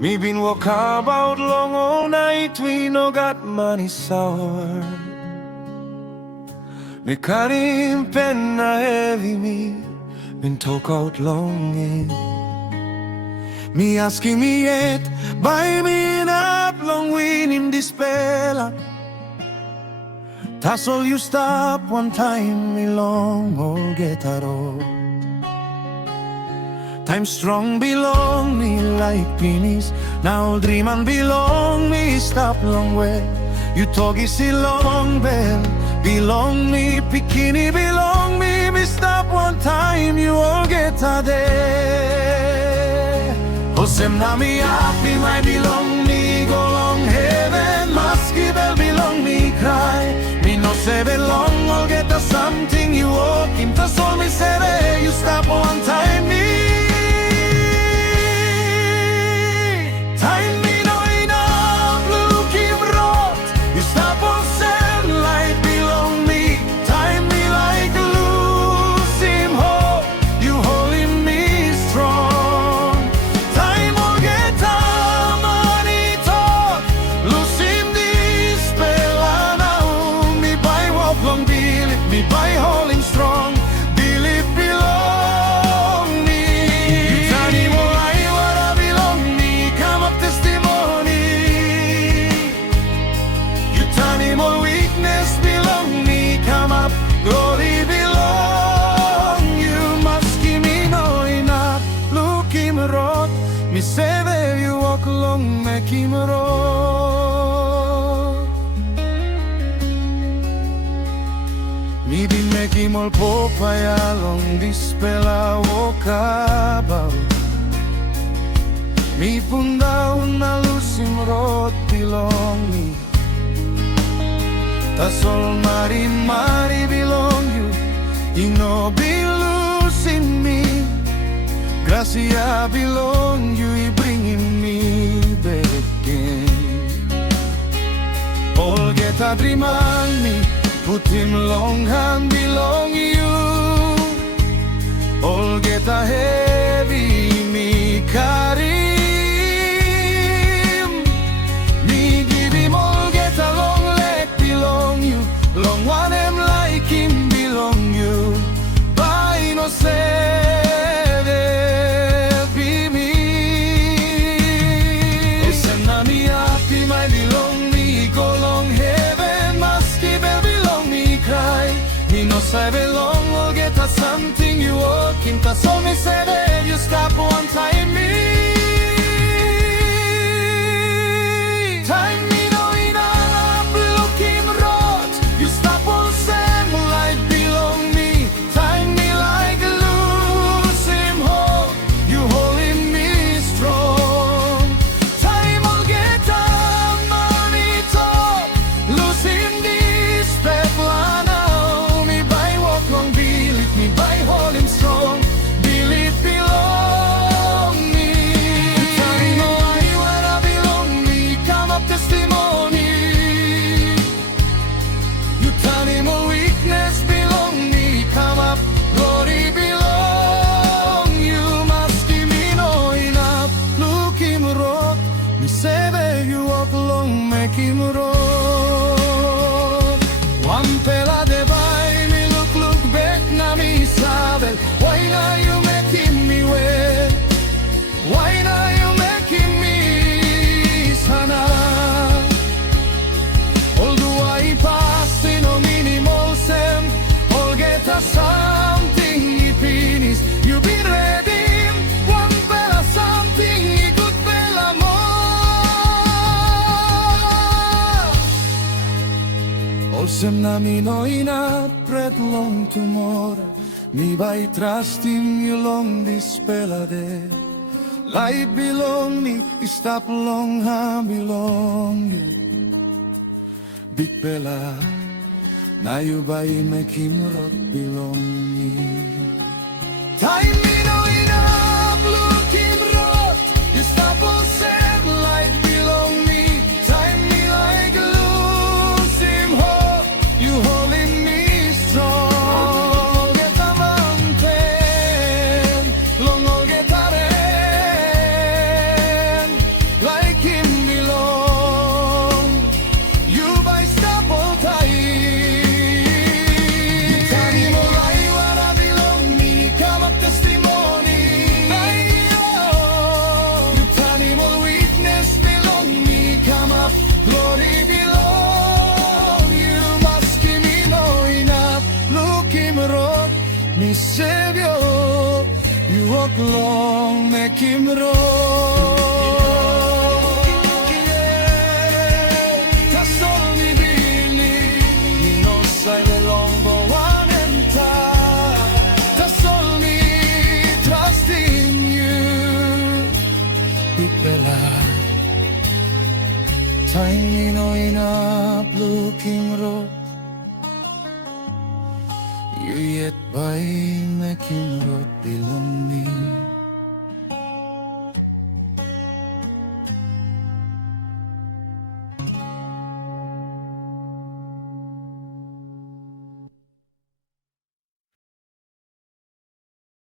Me been walk about long all night, we no got money sour. Me carry pen a heavy me, been talk out longing. Me asking me yet, buy me INAP long win in this spell. That's all you stop one time, me long all get at all. Time strong belong me like penis. Now dream and belong me stop long way. You talk is a long bell. Belong me bikini belong me stop one time. You all get a day. Olsem na me happy my belong me go long heaven. Maski bell belong me cry. Me no say belong all get a something. You walk in the soul me say you stop one time me. Taim me no INAP LUKIM rot. You stop olsem lait bilong me. Taim me like olsem hope. You holding me strong. Taim all get a money talk. Olsem this spell now. Me by walk long believe me by holding strong. Believe belong me. You tell me more I what I belong me. Come up testimony. You tell me more weakness belong me. Come up glory belong. You must give me no INAP LUKIM rot. Me say where you walk along make him rot. Me be make him all popaya long this spell I walk about. Me pundaw na olsem rot belong me. Tas all mari belong you. You know belong me. Gracia belong you. You bringing me back again. All get a dream on me. Put him long hand belong you. All get a heavy me carry. Me give him all get a long leg belong you. Long one him like him belong you. By no say be me. Olsem na me happy my belong me go long heaven. Maski bell belong me cry. Me no say belong all get a something. You walk in the soul me say that you stop one time me. Taim me no INAP LUKIM rot. You stop olsem lait belong me. Taim me like olsem hope. You holding me strong. Taim all get a money talk. Olsem this step now. Me by walk long believe me by holding strong. Believe belong me. Taim no I wanna belong me. Come up testimony. You tell him all weakness belong me. Come up glory belong. You must give me no INAP LUKIM rot. Me say where you walk along make him rot. One pela de by me look back na me sabel. Why now you making me wet? Why now you making me sana? All do I pass in a minimal sem. All get a something you finish. You be ready. One pela something you could pela more. Olsem na me no INAP pred long tomorrow. Me by trust in you long this spell day. Light belong me, stop long ha belong you. Big Bella, now you by make him rock belong me. Taim me no INAP LUKIM rot. You stop olsem light belong me. Taim me like olsem hope. You holding me strong. Get a mountain, long all get a rain. Glory belong you must give me no inap lukim rot mi Savior you walk long make him rot that's all me believe me no say the long go on and that's all me trust in you Pipela Taim no INAP LUKIM rot you yet by making rot bilong me